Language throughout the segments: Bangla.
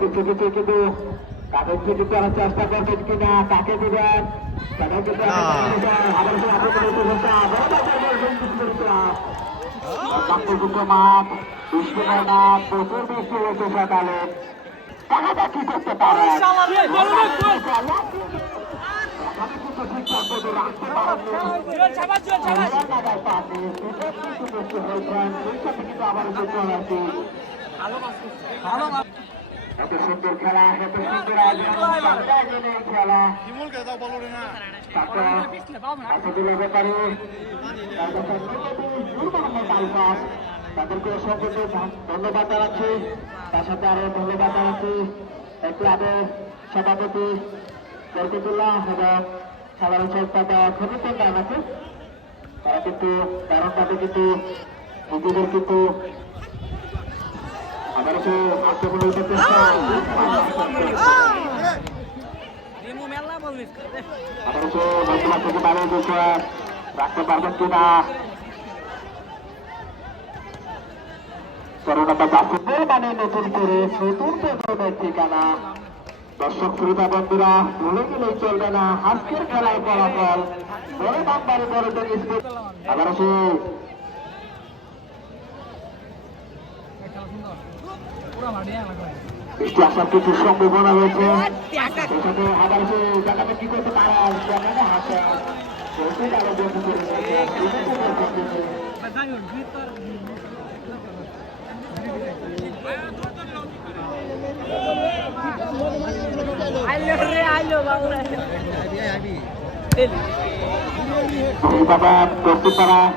কিছু কিন্তু তাদের কিছু করার চেষ্টা করবেন কিনা কাকে দিবেন তাদের কিন্তু আবার সে আপনার মাঠ বৃষ্টি না প্রচুর বৃষ্টি হয়েছে সকালে যাক কি করতে পারে পারেন এত সুন্দর খেলা, এত সুন্দর আয়োজনের খেলা। আসাদুল্লাহ ব্যাপারে তাদেরকে অসংখ্য ধন্যবাদ জানাচ্ছি। তার সাথে আরও ধন্যবাদ জানাচ্ছি ক্লাবের সভাপতি বরকতুল্লাহ এবং সাধারণ সম্পাদক খবিপুর আছে তারা কিন্তু কারণ কিন্তু নিজেদের কিন্তু আবার সে আক্রমণের চেষ্টা আবার সে বর্তমান থেকে বাড়িয়ে দিয়েছে রাখতে পারবেন কিনা? করোনাটা বাসুদের মানে নতুন করে নতুন প্রথমের ঠিকানা। দর্শক শ্রোতা বন্ধুরা ভুলে গেলেই চলবে না। আজকের খেলায় ফলাফল। বড় নাম্বারে বড় আবার সে বৃষ্টি আসার কিছু সম্ভাবনা রয়েছে। সেখানে আবার সে দেখাতে কি করতে পারে হাসে বলতে গেল বন্ধু করে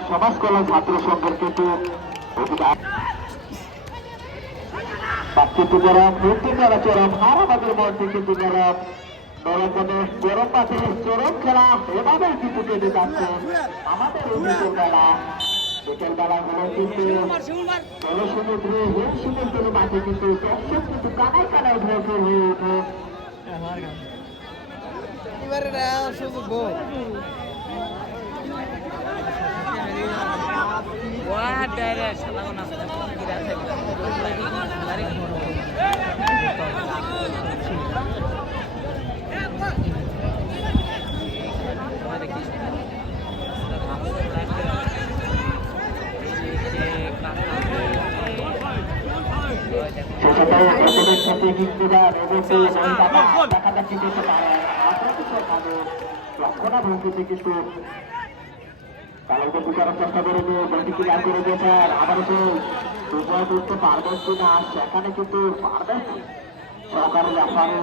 সমাজ কল্যাণ ছাত্র সংঘের কিন্তু কিন্তু গরম মৃত্যু করা চরম আর আমাদের মধ্যে কিন্তু নরমনে গরম মাঠে চরম খেলা এভাবে কিন্তু কেটে যাচ্ছে আমাদের বিকেল বেলা বিকেল বেলা হয়ে সাথে কিন্তু দেখা যাচ্ছে দিতে পারে লক্ষণা ভঙ্গিতে কিন্তু চেষ্টা করে সে দুর্বল সেখানে কিন্তু পারবেন সরকারের ব্যাপারে